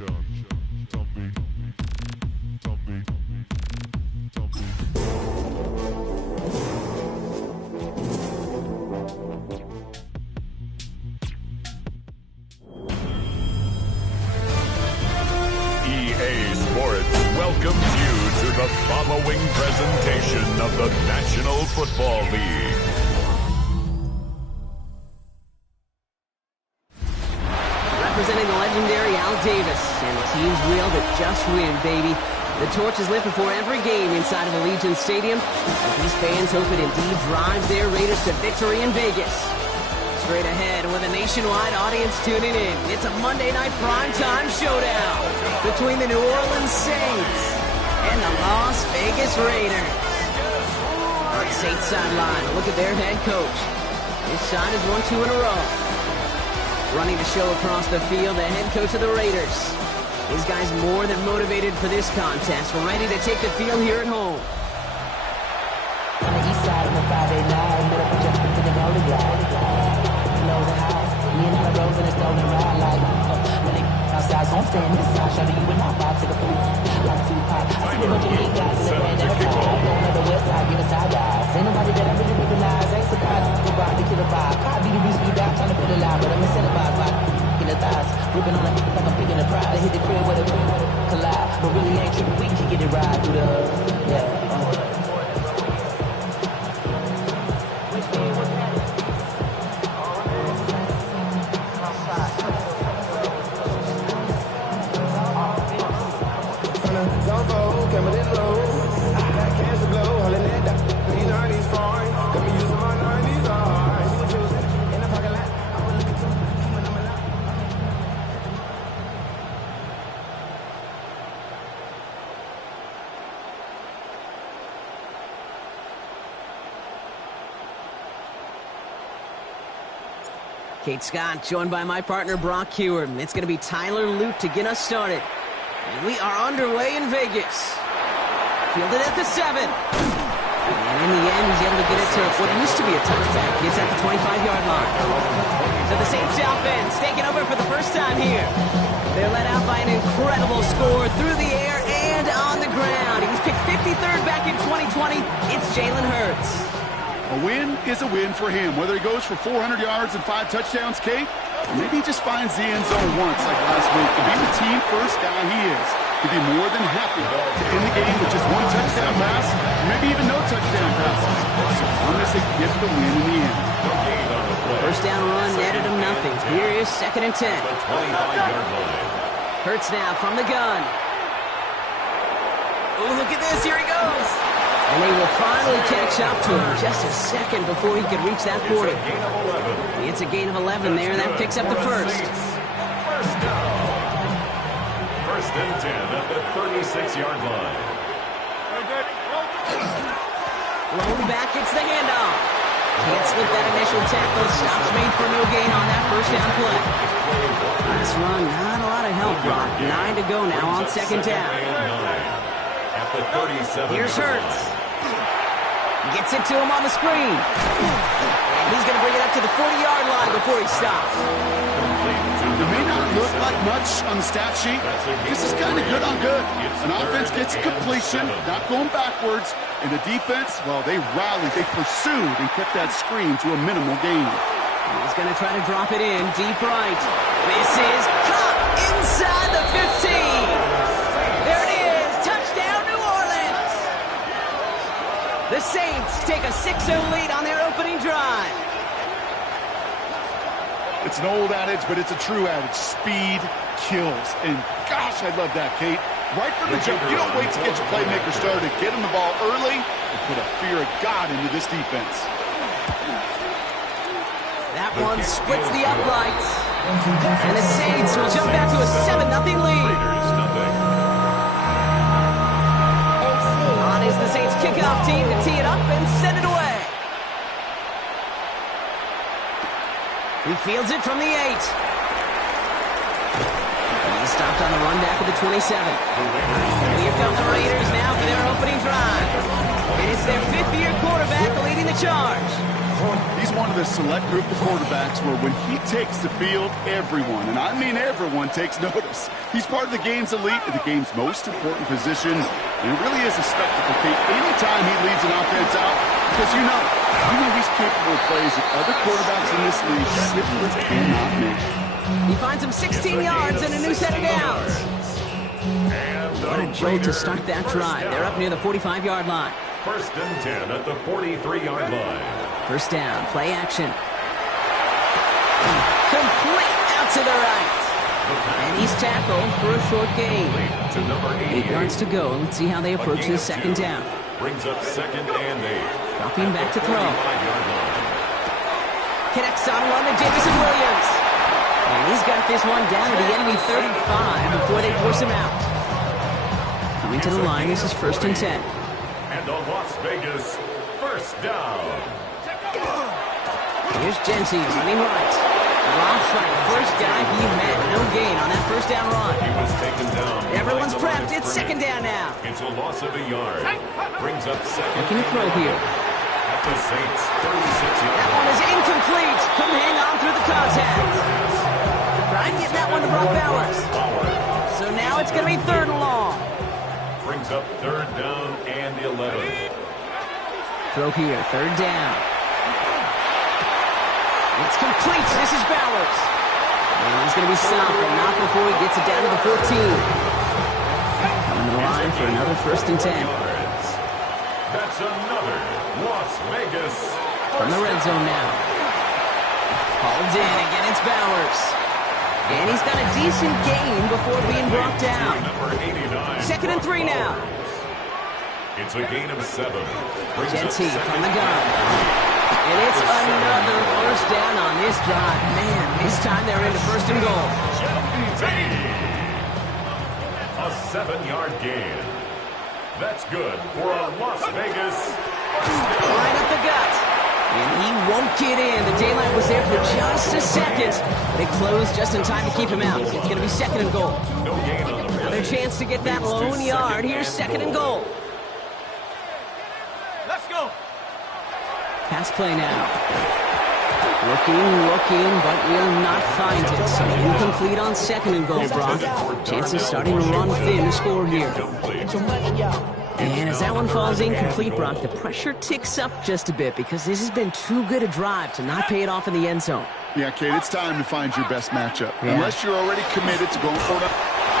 EA Sports welcomes you to the following presentation of the National Football League. Representing the legendary Al Davis and the team's will to just win, baby. The torch is lit before every game inside of Allegiant Stadium as these fans hope it indeed drives their Raiders to victory in Vegas. Straight ahead with a nationwide audience tuning in, it's a Monday night primetime showdown between the New Orleans Saints and the Las Vegas Raiders. On the Saints sideline, a look at their head coach. His side has won 2 in a row. Running the show across the field, the head coach of the Raiders. These guys more than motivated for this contest, ready to take the field here at home. On the east side of the Friday night, met up just to the Golden Guy. Knows the house, me and Hannah Rose in a stolen ride like when they outside, so I'm staying this side, shout to you and I vibe to the pool. Like Tupac, I see a bunch of mean guys in the band never tired. Going on the west side, give a side eyes. Ain't nobody that I really recognize, ain't surprised to ride the killer vibe. Copy the reason you back, trying to feel alive, but I'm incentivized by the thighs. Ripping on it like I'm picking a pride. I hit the crib with a collide, but really ain't tripping, we can get it right through the, Kate Scott, joined by my partner Brock Heward. It's going to be Tyler Luke to get us started. And we are underway in Vegas. Fielded at the 7. And in the end, he's able to get it to what used to be a touchback. It's at the 25-yard line. So the Saints offense taking over for the first time here. They're led out by an incredible score through the air and on the ground. He was picked 53rd back in 2020. It's Jalen Hurts. A win is a win for him, whether he goes for 400 yards and 5 touchdowns, Kate, or maybe he just finds the end zone once like last week. To be the team first guy he is, to be more than happy to end the game with just 1 touchdown pass, or maybe even no touchdown passes. So long as they get the win in the end. First down run netted him nothing. Here is 2nd and 10. Hurts now from the gun. Oh, look at this. Here he goes. And they will finally catch up to him just a second before he could reach that 40. It's a gain of 11 there, and that picks up the first. First and 10 at the 36-yard line. Blown back, it's the handoff. Can't slip that initial tackle. Stops made for no gain on that first down play. Nice run, not a lot of help, Brock. 9 to go now on 2nd down. Here's Hurts. Gets it to him on the screen. And he's going to bring it up to the 40-yard line before he stops. It may not look like much on the stat sheet. This is kind of good on good. An offense gets completion, not going backwards. And the defense, well, they rallied, they pursued, and kept that screen to a minimal gain. He's going to try to drop it in deep right. This is caught inside the 15. There it is. Touchdown, New Orleans. The Saints take a 6-0 lead on their opening drive. It's an old adage, but it's a true adage. Speed kills. And gosh, I love that, Kate. Right from the jump, you don't wait to get your playmaker started. Get him the ball early and put a fear of God into this defense. That one splits the uprights. And the Saints will jump out to a 7-0 lead. On is the Saints kickoff team to tee it up and send it away. He fields it from the 8. He's stopped on the run back at the 27. Here come the Raiders now for their opening drive. And it's their 5th-year quarterback leading the charge. He's one of the select group of quarterbacks where when he takes the field, everyone, and I mean everyone, takes notice. He's part of the game's elite and the game's most important position, and it really is a spectacle, Kate, anytime he leads an offense out, because you know he's capable of plays that other quarterbacks in this league simply cannot make. He finds him 16 yards and a new set of downs. What a jolt to start that drive. They're up near the 45-yard line. 1st and 10 at the 43-yard line. First down, play action. Complete out to the right. And he's tackled for a short gain. 8 yards to go. Let's see how they approach this second down. Brings up 2nd and 8. Dropping back to throw. Connects on one to Jamison Williams. And he's got this one down to the enemy 35 before they force him out. Coming to the line, this is 1st and 10. And the Las Vegas 1st down. Here's Genty running right. Drops right. First guy he met. No gain on that first down run. He was taken down. Everyone's prepped. It's second down now. It's a loss of a yard. Brings up 2nd. Looking to throw here. At the Saints 36 yards. That one is incomplete. Couldn't hang on through the contact. Trying to get that one to Brock Bowers. So now it's going to be 3rd and long. Brings up 3rd down and 11. Throw here, 3rd down. It's complete. This is Bowers. And he's going to be stopped, but not before he gets it down to the 14. Coming to the line for another 1st and 10. That's another Las Vegas. From the red zone now. Hauled in. Again, it's Bowers. And he's got a decent gain before being brought down. 2nd and 3 now. It's a gain of 7. Genty from the gun. And it's another 1st down on this drive. Man, this time they're into 1st and goal. A 7-yard gain. That's good for a Las Vegas. Right up the gut. And he won't get in. The daylight was there for just a second. But it closed just in time to keep him out. It's going to be 2nd and goal. No gain on the Another chance to get that lone yard. Here's 2nd and goal. Let's go. Pass play now. Looking, but will not find it. So incomplete on 2nd and goal, Brock. Chances starting to run thin to score here. And as that one falls incomplete, Brock, the pressure ticks up just a bit because this has been too good a drive to not pay it off in the end zone. Yeah, Kate, it's time to find your best matchup. Yeah. Unless you're already committed to going for it.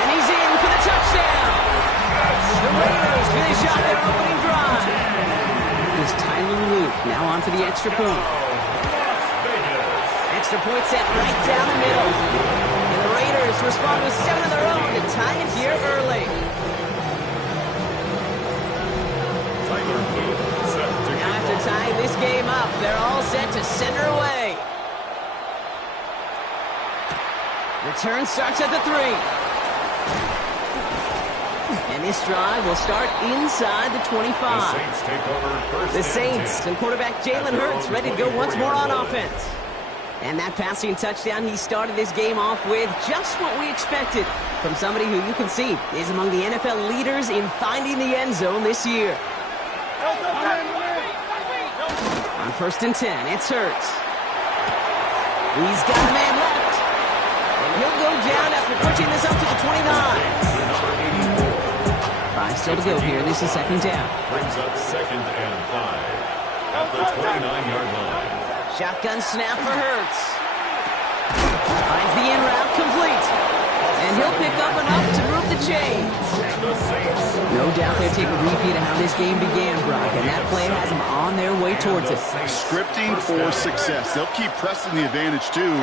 And he's in for the touchdown. The Raiders finish out their opening drive. Here's Tyler Luke now on for the extra point. Extra point set right down the middle. And the Raiders respond with 7 of their own to tie it here early. Now after tying this game up, they're all set to send her away. Return starts at the 3. And this drive will start inside the 25. The Saints take over 1st The Saints and quarterback Jalen Hurts ready to go once more on offense. And that passing touchdown he started this game off with just what we expected from somebody who you can see is among the NFL leaders in finding the end zone this year. On 1st and 10, it's Hurts. He's got a man left. And he'll go down after pushing this up to the 29. 5 still to go here. This is 2nd down. Brings up 2nd and 5 at the 29-yard line. Shotgun snap for Hurts. Finds the in route complete. And he'll pick up enough to move the chains. No doubt they'll take a repeat of how this game began, Brock, and that play has them on their way towards it. Scripting for success. They'll keep pressing the advantage, too,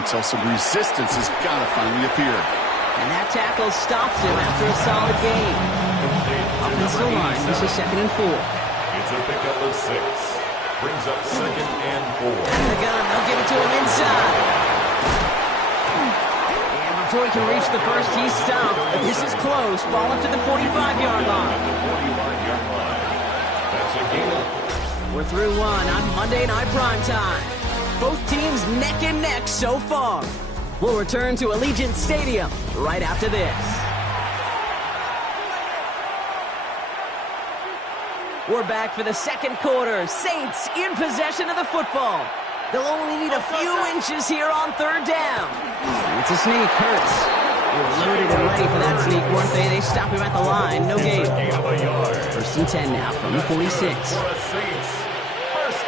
until some resistance has got to finally appear. And that tackle stops him after a solid gain. Offensive line, this is 2nd and 4. It's a pickup of 6. Brings up 2nd and 4. And the gun, they'll give it to him inside. And before he can reach the first, he's stopped. But this is close. Ball up to the 45-yard line. That's a gain. We're through one on Monday Night Primetime. Both teams neck and neck so far. We'll return to Allegiant Stadium right after this. We're back for the second quarter. Saints in possession of the football. They'll only need a few inches here on third down. It's a sneak. Hurts. They were loaded and ready for that sneak, weren't they? They stop him at the line. No gain. First and 10 now from the 46. First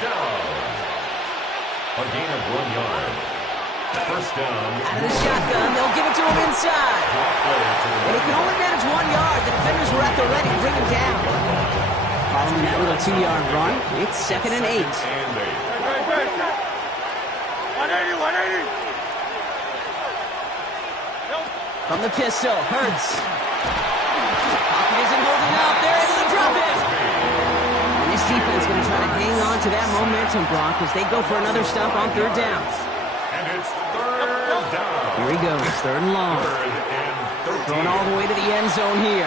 down. A gain of 1 yard. First down. Out of the shotgun, they'll give it to him inside. And he can only manage 1 yard. The defenders were at the ready to bring him down. Following that little 2-yard run, it's 2nd and 8. 180. From the pistol, Hurts. Pocket isn't holding up. They're able to drop it. And this defense going to try to hang on to that momentum, Brock, as they go for another stop on third down. And it's third down. Here he goes, third and long. Thrown all the way to the end zone here.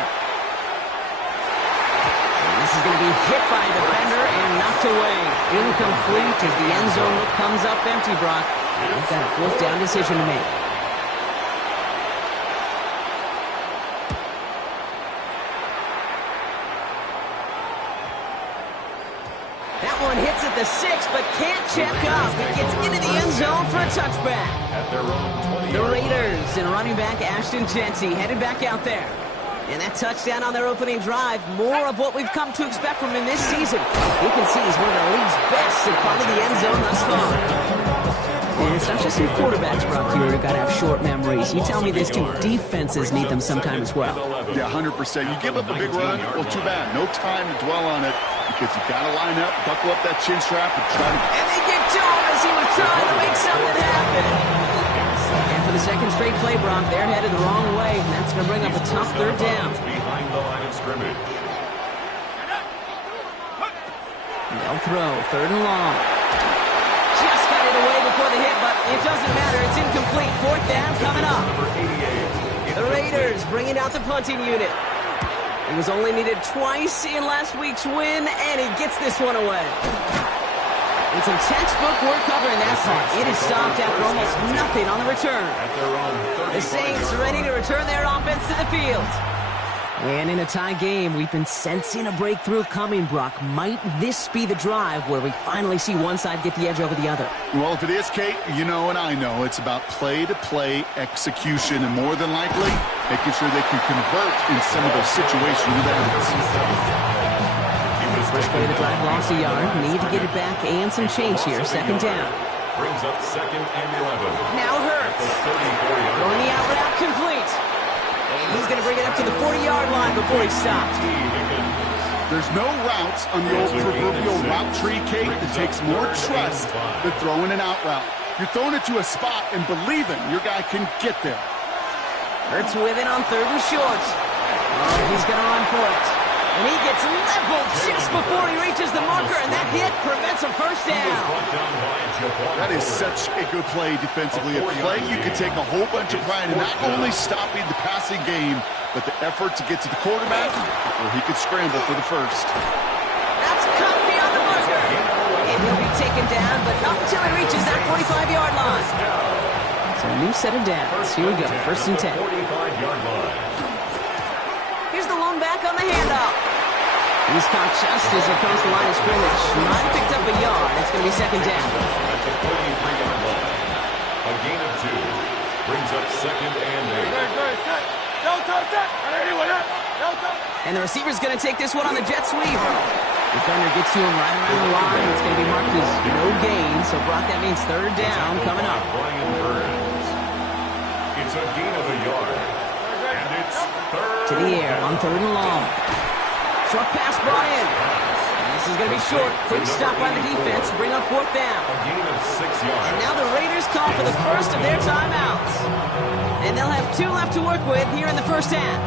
And this is going to be hit by a defender and knocked away. Incomplete as the end zone look comes up empty, Brock. They've got a fourth down decision to make. That one hits at the 6, but can't check up. It gets into the end zone for a touchback. The Raiders and running back Ashton Genty headed back out there. And that touchdown on their opening drive, more of what we've come to expect from him this season. You can see he's one of the league's best in front of the end zone thus far. And it's not just some quarterbacks, Brock, here who got to have short memories. You tell me this too, defenses need them sometime as well. Yeah, 100%. You give up a big run, well, too bad. No time to dwell on it because you got to line up, buckle up that chin strap, and try to... And they get to him as he was trying to make something happen. And for the second straight play, Brock, they're headed the wrong way, and that's going to bring up a tough third down. Behind the line of scrimmage. They'll throw, third and long. Just got it away before the hit, but it doesn't matter. It's incomplete. Fourth down coming up. The Raiders bringing out the punting unit. He was only needed twice in last week's win, and he gets this one away. It's some textbook work covering that part. It is stopped after almost nothing on the return. The Saints ready to return their offense to the field. And in a tie game, we've been sensing a breakthrough coming, Brock. Might this be the drive where we finally see one side get the edge over the other? Well, if it is, Kate, you know and I know it's about play-to-play execution, and more than likely, making sure they can convert in some of those situational events. First play of the drive lost a yard. Need to get it back and some change here. Second down. Brings up 2nd and 11. Now Hurts. Throwing the out route complete. And he's going to bring it up to the 40-yard line before he stopped. There's no routes on the old proverbial route tree, Kate, that takes more trust than throwing an out route. You're throwing it to a spot and believing your guy can get there. Hurts with it on third and short. Oh, he's going to run for it. And he gets leveled just before he reaches the marker, and that hit prevents a first down. That is such a good play defensively. A play you could take a whole bunch of pride in not only stopping the passing game, but the effort to get to the quarterback before he could scramble for the first. That's cut beyond the marker. And he'll be taken down, but not until he reaches that 45-yard line. So a new set of downs. Here we go, first and 10. Here's the lone back on the handoff. He's caught just as he comes to the line of scrimmage. Might have picked up a yard. It's going to be second down. A gain of 2. Brings up 2nd and 8. And the receiver's going to take this one on the jet sweep. Defender gets to him right around the line. It's going to be marked as no gain. So, Brock, that means third down coming up. Brian Burns. It's a gain of a yard. And it's third. To the air on third and long. Short pass brought in. And this is going to be short. Quick stop by the defense. Bring up fourth down. A gain of 6 yards. And now the Raiders call for the first of their timeouts. And they'll have 2 left to work with here in the first half.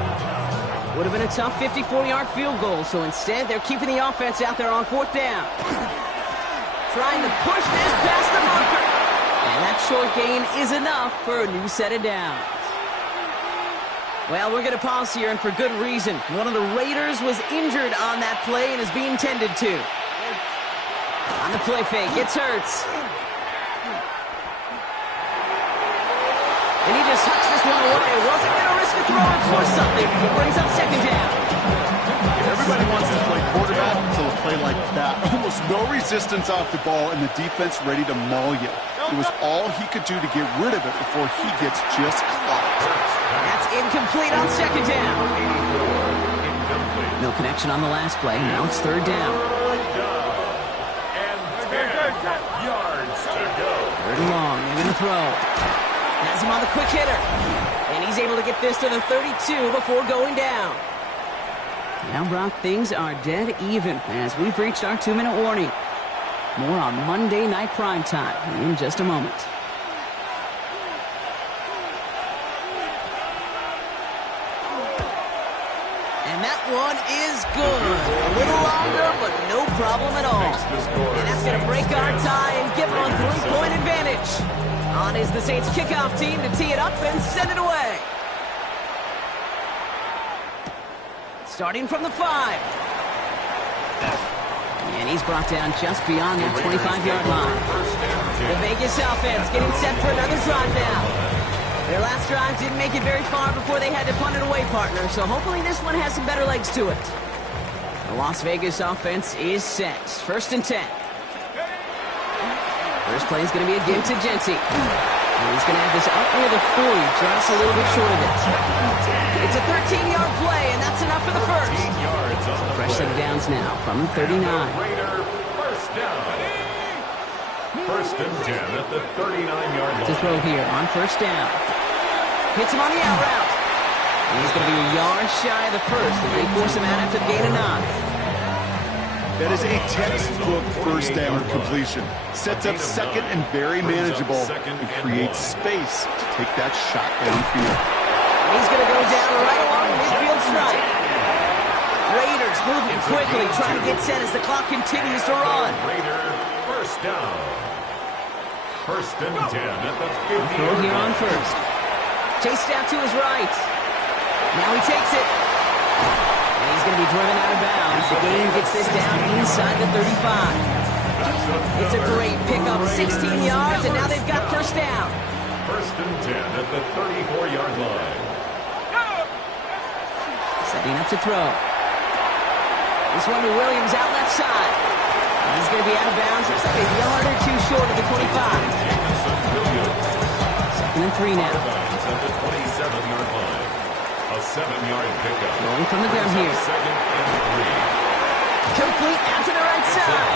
Would have been a tough 54-yard field goal, so instead they're keeping the offense out there on fourth down. Trying to push this past the marker. And that short gain is enough for a new set of downs. Well, we're going to pause here, and for good reason. One of the Raiders was injured on that play and is being tended to. On the play fake, it's Hurts. And he just hucks this one away. Wasn't going to risk a throw and force something. He brings up second down. Everybody wants to play quarterback until the play like that. Almost no resistance off the ball and the defense ready to maul you. It was all he could do to get rid of it before he gets just clocked. That's incomplete on second down. No connection on the last play. Now it's third down. And 10 yards to go. Third and long. They're going to throw. Has him on the quick hitter. And he's able to get this to the 32 before going down. Now, Brock, things are dead even as we've reached our 2-minute warning. More on Monday Night Primetime in just a moment. And that one is good. A little longer, but no problem at all. And that's going to break our tie and give them a 3-point advantage. On is the Saints kickoff team to tee it up and send it away. Starting from the 5. And he's brought down just beyond that 25-yard line. The Vegas offense getting set for another drive now. Their last drive didn't make it very far before they had to punt it away, partner, so hopefully this one has some better legs to it. The Las Vegas offense is set. First and 10. First play is going to be a give to Genty. And he's going to have this up near the 40, just a little bit short of it. It's a 13-yard play, and that's enough for the first. Fresh set of downs now from the 39. First down. First and 10 at the 39-yard line. To throw here on first down. Hits him on the out route. And he's going to be a yard shy of the first as they force him out after the gain of 9. That is a textbook first down completion. Sets up second and very manageable and creates space to take that shot downfield. He's going to go down right along the midfield stripe. Raiders moving quickly, trying to get set as the clock continues to run. Raider first down. First and 10 at the 50. Throw here on first. Chased out to his right. Now he takes it. And he's going to be driven out of bounds. The game gets this down inside the 35. It's a great pickup, 16 yards, and now they've got first down. First and 10 at the 34-yard line. Setting up to throw. This one to Williams out left side. And he's going to be out of bounds. Looks like a yard or two short of the 25. Second and 3 now. At the 27-yard line. A 7-yard pickup. Rolling from the gun here. Second and 3. Complete out to the right side.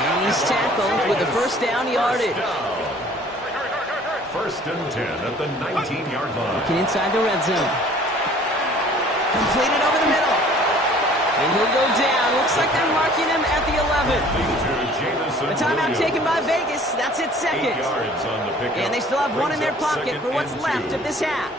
And he's tackled with the first down yardage. First and 10 at the 19-yard line. Looking inside the red zone. Completed over the middle. And he'll go down. Looks like they're marking him at the 11. A timeout taken by Vegas. That's its second. And they still have one in their pocket for what's left of this half.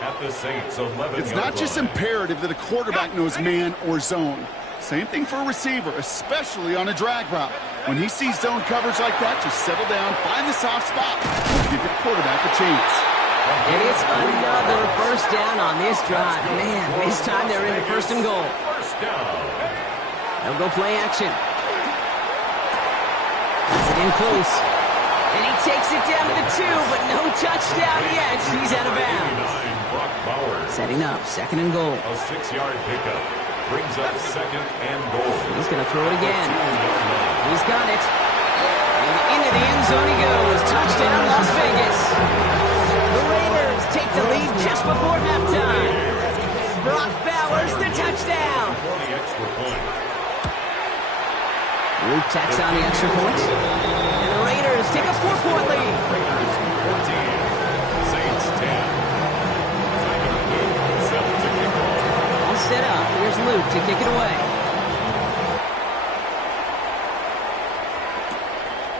It's not just imperative that a quarterback knows man or zone. Same thing for a receiver, especially on a drag route. When he sees zone coverage like that, just settle down, find the soft spot, and give your quarterback a chance. And it's another first down on this drive. Man, this time they're in the first and goal. First down. They'll go play action. Has it in close. And he takes it down to the 2, but no touchdown yet. He's out of bounds. Setting up, second and goal. A 6-yard pickup brings up second and goal. He's going to throw it again. He's got it. And into the end zone he goes. Touchdown, Las Vegas. The Raiders take the lead just before halftime. Brock Bowers, the touchdown. Luke tacks on the extra point. And the Raiders take a 4-point lead. Raiders 14, Saints 10. Luke set to kick off. All set up. Here's Luke to kick it away.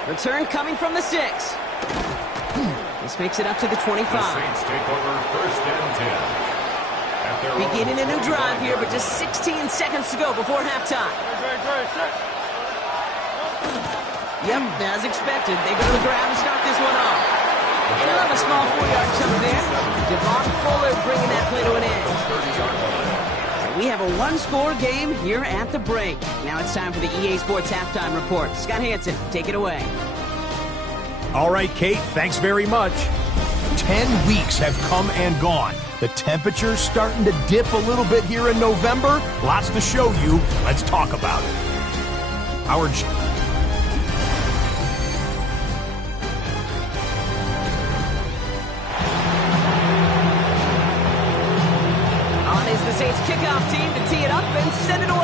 Return coming from the 6. This makes it up to the 25. The Saints take over first and 10. Beginning a new drive here, but just 16 seconds to go before halftime. Yep, as expected, they go to the ground to start this one off. And they'll have a small 4-yard chunk there. Devon Fuller bringing that play to an end. So we have a one-score game here at the break. Now it's time for the EA Sports Halftime Report. Scott Hansen, take it away. All right, Kate, thanks very much. 10 weeks have come and gone. The temperature's starting to dip a little bit here in November. Lots to show you. Let's talk about it. Howard. On is the Saints kickoff team to tee it up and send it away.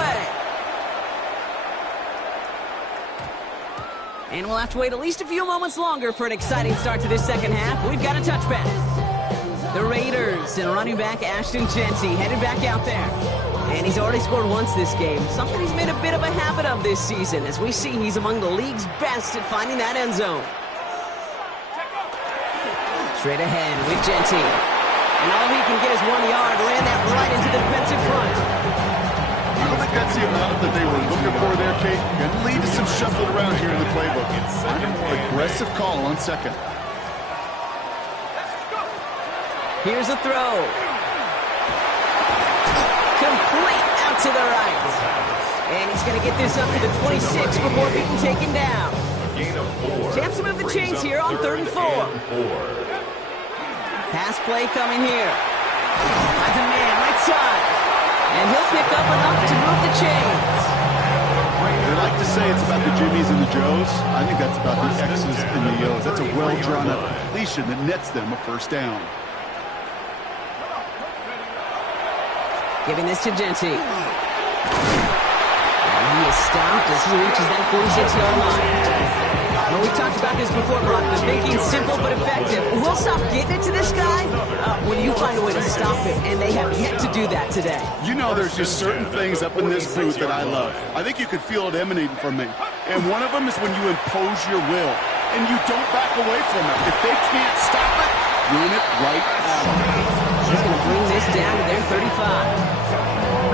And we'll have to wait at least a few moments longer for an exciting start to this second half. We've got a touchback. The Raiders and running back Ashton Jeanty headed back out there. And he's already scored once this game, something he's made a bit of a habit of this season. As we see, he's among the league's best at finding that end zone. Straight ahead with Jeanty. And all he can get is 1 yard, ran that right into the defensive front. I don't think that's the amount that they were looking for there, Kate. Going to lead to some shuffling around here in the playbook. Find a more aggressive call on second. Here's a throw. Complete out to the right. And he's going to get this up to the 26 before being taken down. Chance to move the chains here on 3rd and 4. Pass play coming here. Finds a man right side. And he'll pick up enough to move the chains. They like to say it's about the Jimmies and the Joes. I think that's about the X's and the O's. That's a well-drawn-up completion that nets them a first down. Giving this to Jeanty. And he is stopped as he reaches that 46-yard line. Well, we've talked about this before, Brock. The thinking simple but effective. We'll stop getting it to this guy when you find a way to stop it, and they have yet to do that today. You know, there's just certain things up in this booth that I love. I think you could feel it emanating from me. And one of them is when you impose your will, and you don't back away from it. If they can't stop it, run it right out. He's going to bring this down to their 35.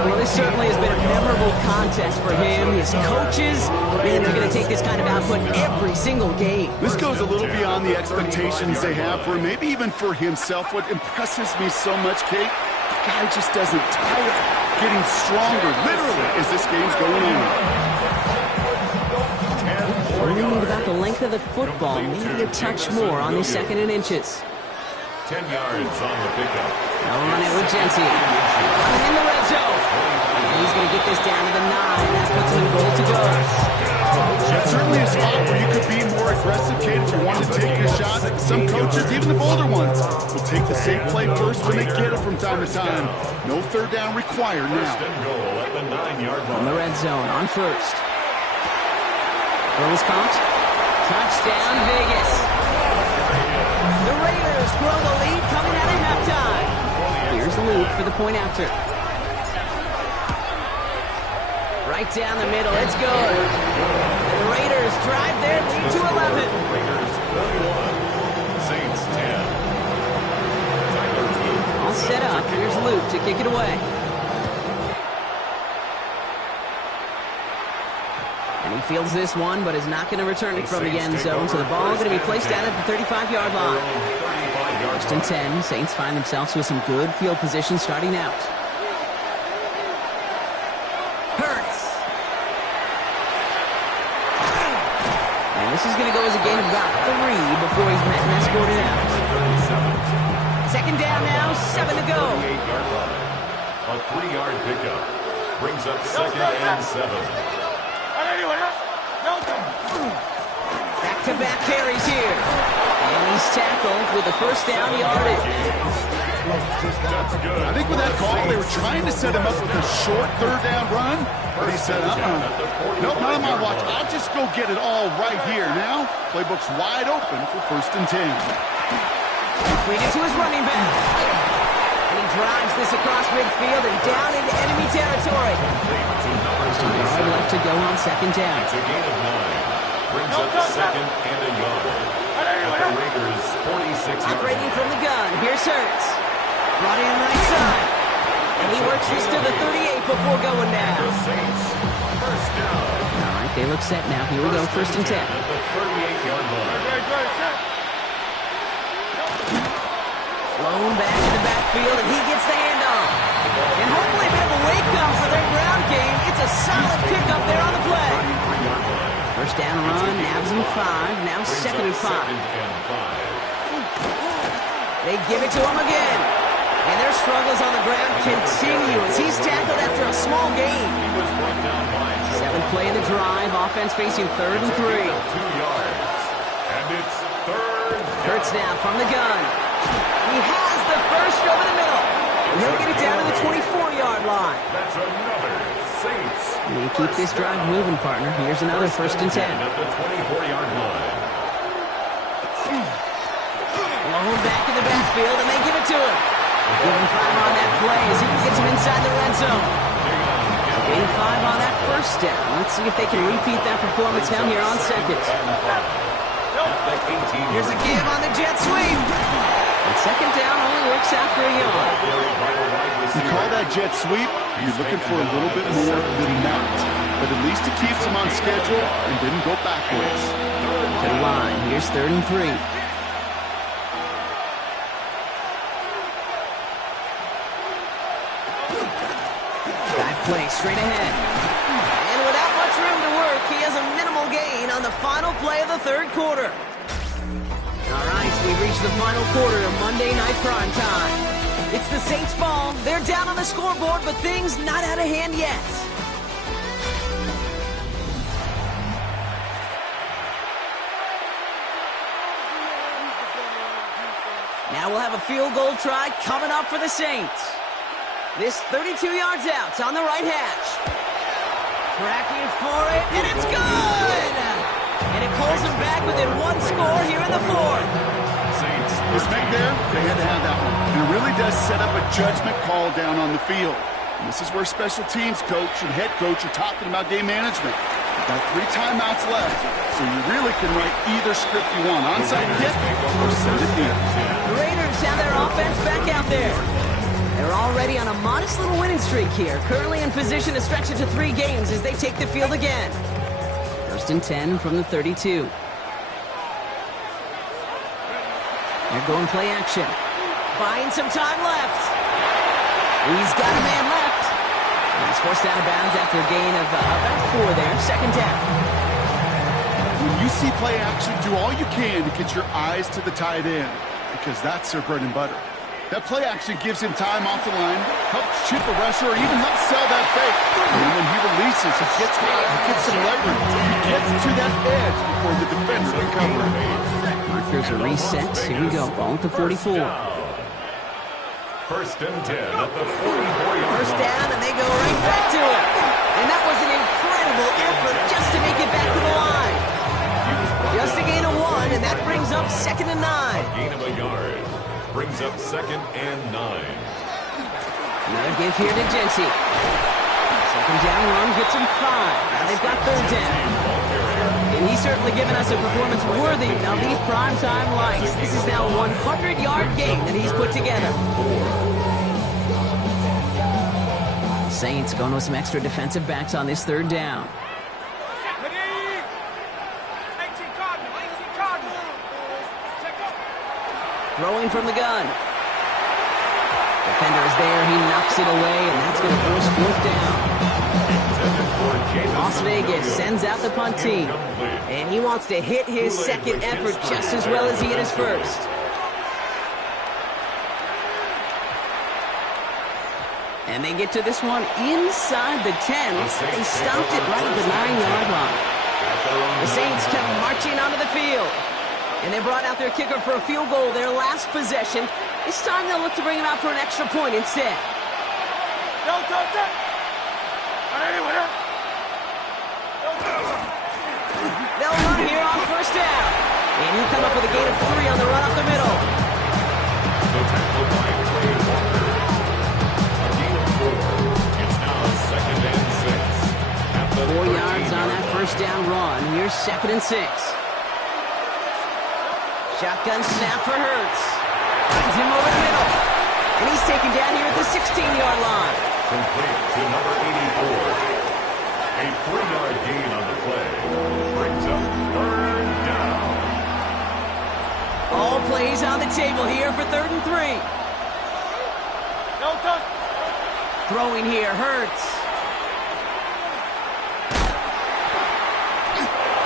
Well, this certainly has been a memorable contest for him. His coaches, man, they're going to take this kind of output every single game. This goes a little beyond the expectations they have for him, maybe even for himself. What impresses me so much, Kate, the guy just doesn't tire, getting stronger, literally, as this game's going on. Worried about the length of the football, maybe a touch more on the 2nd and inches. 10 yards on the pickup. Now run it with Jeanty. Running in the red zone. And he's going to get this down to the 9. That puts him in goal to go. That's certainly a spot where you could be more aggressive, Kate, if you want to take your shots. Some coaches, even the bolder ones, will take the safe play first when they get it from time to time. No third down required now. First and goal at the 9-yard line. In the red zone on first. Throw is caught. Touchdown, Vegas. The Raiders grow the lead coming out of halftime. Here's Luke for the point after. Right down the middle. It's good. And the Raiders drive their lead to 11. Raiders 41, Saints 10. All set up. Here's Luke to kick it away. And he fields this one, but is not going to return it from the end zone. So the ball going to be placed down at the 35-yard line. 1st and 10. Saints find themselves with some good field position starting out. Hurts. And this is going to go as a gain of about 3 before he's met and escorted out. 2nd down now, 7 to go. A 3-yard pickup brings up 2nd and 7. Back-to-back carries here. And he's tackled with the first down yardage. I think with that call, they were trying to set him up with a short 3rd down run. But he said, nope, not on my watch. I'll just go get it all right here. Now, playbook's wide open for 1st and 10. Completed to his running back. And he drives this across midfield and down into enemy territory. Just a yard left to go on 2nd down. It's a gain of 9. Brings up 2nd and a yard. At the Raiders' 46 yard. Operating from the gun. Here's Hurts. Brought in right side. And he works this to the 38 before going down. The Saints, first down. All right, they look set now. Here we go, 1st and 10. At the 38-yard line. Blown back to the backfield, and he gets the handoff. And hopefully a bit of a wake-up for their ground game. It's a solid pickup there on the play. 1st down run, nabs him 5. Now 2nd and 5. They give it to him again. And their struggles on the ground continue as he's tackled after a small gain. He was brought down by Seventh play of the drive. Offense facing 3rd and 3. 2 yards. And it's 3rd. Hurts now from the gun. He has the first over the middle. And he'll get it down to the 24-yard line. That's another Saints. You keep this drive moving, partner. Here's another 1st and 10. At the 24-yard line. Blown back in the backfield, and they give it to him. Give him 5 on that play as he gets him inside the red zone. Gain 5 on that first down. Let's see if they can repeat that performance now here on 2nd. Here's a give on the jet sweep. And 2nd down only works out for a yard. You call that jet sweep, you're looking for a little bit more than that. But at least it keeps him on schedule and didn't go backwards. To the line. Here's 3rd and 3. Play straight ahead. And without much room to work, he has a minimal gain on the final play of the 3rd quarter. All right, we've reached the final quarter of Monday Night Prime Time. It's the Saints ball. They're down on the scoreboard, but things not out of hand yet. Now we'll have a field goal try coming up for the Saints. This 32 yards out on the right hash. Tracking for it, and it's good! And it pulls him back within 1 score here in the 4th. This make there, they had to have that one. And it really does set up a judgment call down on the field. And this is where special teams coach and head coach are talking about game management. You've got 3 timeouts left, so you really can write either script you want. Onside kick or send it in. The Raiders have their offense back out there. They're already on a modest little winning streak here, currently in position to stretch it to 3 games as they take the field again. 1st and 10 from the 32. They're going play action. Buying some time left. He's got a man left. And he's forced out of bounds after a gain of about 4 there. 2nd down. When you see play action, do all you can to get your eyes to the tight end, because that's their bread and butter. That play action gives him time off the line, helps chip a rusher, or even helps sell that fake. And when he releases, he gets out, he gets some leverage. He gets to that edge before the defender can cover him. Markers are reset. Here we go. Ball at the 44. 1st and 10 at the 44-yard 1st down, and they go right back to it. And that was an incredible effort just to make it back to the line. Just a gain of 1, and that brings up 2nd and 9. Gain of a yard. Brings up 2nd and 9. Another give here to Jency. 2nd down run gets him 5. Now they've got 3rd down. And he's certainly given us a performance worthy of these primetime lights. This is now a 100-yard game that he's put together. Saints going with some extra defensive backs on this 3rd down. Throwing from the gun. Defender is there. He knocks it away, and that's going to force 4th down. Las Vegas sends out the punt team. And he wants to hit his 2nd effort just as well as he hit his 1st. And they get to this one inside the 10. They stopped it right at the 9-yard line. The Saints come marching onto the field. And they brought out their kicker for a field goal their last possession. This time they'll look to bring him out for an extra point instead. They'll run here on 1st down. And he'll come up with a gain of 3 on the run up the middle. The tackle by Trey Walker. A gain of 4. It's now 2nd and 6. At the 4 yards on that 1st down run. Here's 2nd and 6. Shotgun snap for Hurts. Finds him over the middle. And he's taken down here at the 16-yard line. Complete to number 84. A 3-yard gain on the play. Brings up 3rd down. All plays on the table here for 3rd and 3. No touch. Throwing here, Hurts.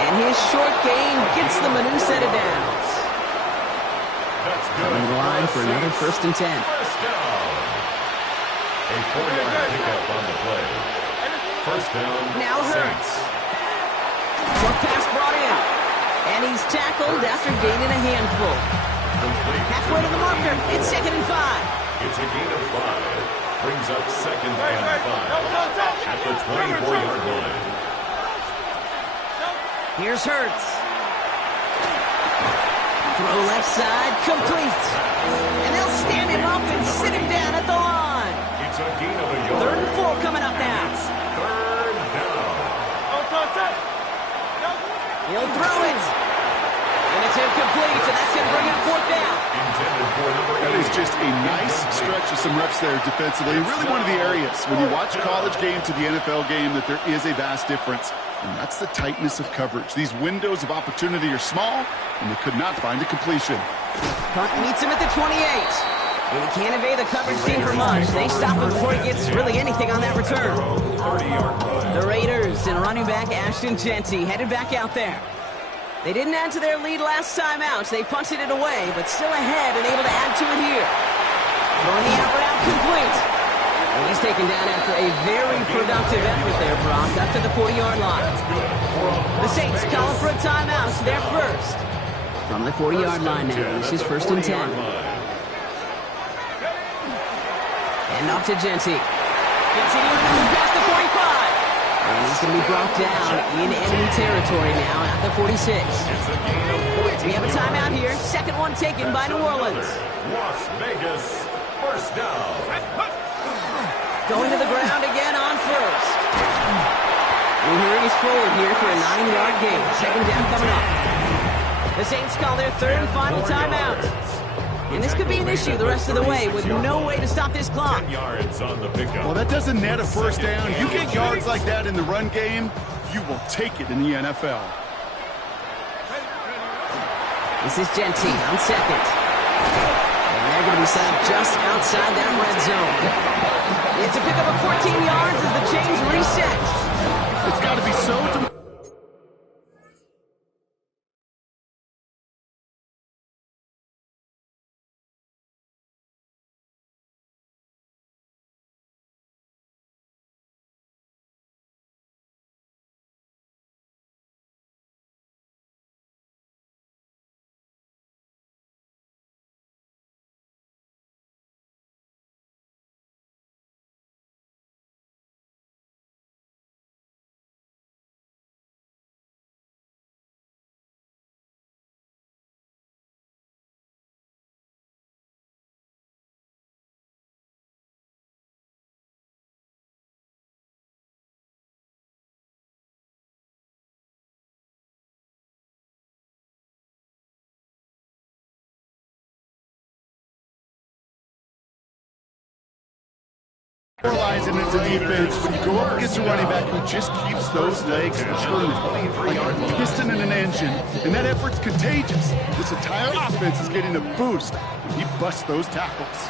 And his short gain gets them a new set of downs. That's good. Coming to the line for another 1st and 10. 1st down. A 4-yard pickup on the play. First down. Now Hurts. Short pass brought in. And he's tackled after gaining a handful. Halfway to the marker. It's 2nd and 5. It's a gain of 5. Brings up 2nd and 5 at the 24-yard line. Here's Hurts. Throw left side, complete. And they'll stand him up and sit him down at the line. It's a gain of a yard. 3rd and 4 coming up now. 3rd down. He'll throw it. And it's incomplete, and that's going to bring up 4th down. Intended for number 8. That is just a nice stretch of some reps there defensively. Really one of the areas when you watch a college game to the NFL game that there is a vast difference. And that's the tightness of coverage. These windows of opportunity are small, and they could not find a completion. Punt meets him at the 28. And he can't evade the coverage team for much. They stop him before he gets really anything on that return. 30-yard line. The Raiders and running back Ashton Jeanty headed back out there. They didn't add to their lead last time out. They punted it away, but still ahead and able to add to it here. Throwing the out route complete. And he's taken down after a very productive effort there, Brock, up to the 40-yard line. The Saints calling for a timeout. They're first. From the 40-yard line now. This is 1st and 10. And off to Jeanty. Continuing to move past the 45. And he's going to be brought down in enemy territory now at the 46. We have a timeout here. 2nd one taken by New Orleans. Las Vegas, first down. Going to the ground again on 1st. He hurries forward here for a 9-yard gain. 2nd down coming up. The Saints call their 3rd and final timeout. And this could be an issue the rest of the way with no way to stop this clock. 10 yards on the pickup. Well, that doesn't net a first down. You get yards like that in the run game, you will take it in the NFL. This is Jeanty on 2nd. And they're going to be set up just outside that red zone. It's a pickup of 14 yards as the chains reset. It's got to be so... Demoralizing as a defense when you go up against a running back who just keeps those legs churning like a piston in an engine, and that effort's contagious. This entire offense is getting a boost when he busts those tackles.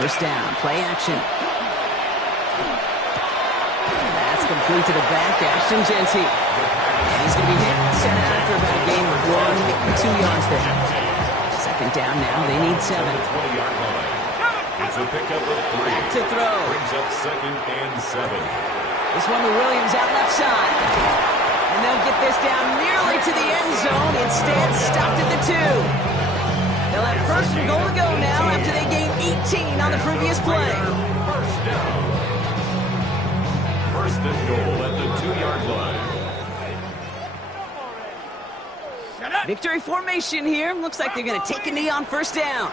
First down, play action. That's complete to the back, Ashton Jeanty. And he's going to be hit, set out after about a gain of 1 or 2 yards there. 2nd down now, they need 7. 20-yard line. It's a pickup of 3. To throw. Brings up 2nd and 7. This one to Williams out left side. And they'll get this down nearly to the end zone. Instead, stopped at the 2. They'll have 1st and goal to go now after they gained 18 on the previous play. First down. 1st and goal at the 2-yard line. Victory formation here. Looks like they're going to take a knee on 1st down.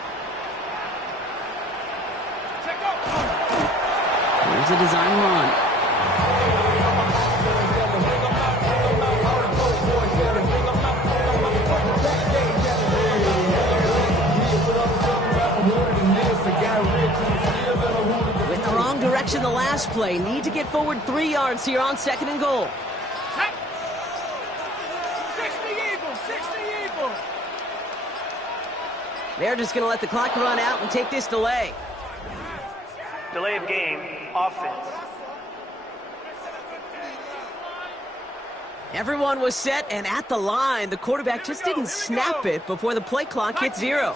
Here's a design run. Went the wrong direction the last play. Need to get forward 3 yards here on 2nd and goal. 60 Eagles! They're just going to let the clock run out and take this delay. Delay of game, offense. Everyone was set and at the line. The quarterback just didn't snap it before the play clock hit 0.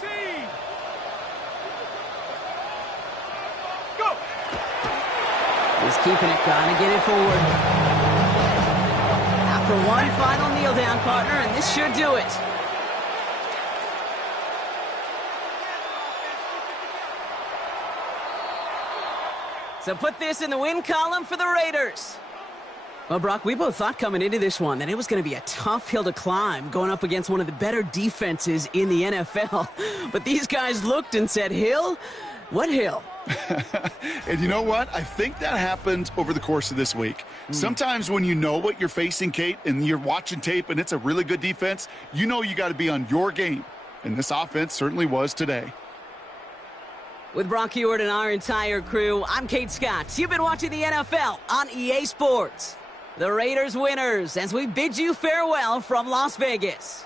He's keeping it, gotta get it forward. After one final kneel down, partner, and this should do it. So put this in the win column for the Raiders. Well, Brock, we both thought coming into this one that it was going to be a tough hill to climb going up against one of the better defenses in the NFL. But these guys looked and said, hill? What hill? And you know what? I think that happened over the course of this week. Sometimes when you know what you're facing, Kate, and you're watching tape and it's a really good defense, you know you got to be on your game. And this offense certainly was today. With Brock Heward and our entire crew, I'm Kate Scott. You've been watching the NFL on EA Sports. The Raiders winners as we bid you farewell from Las Vegas.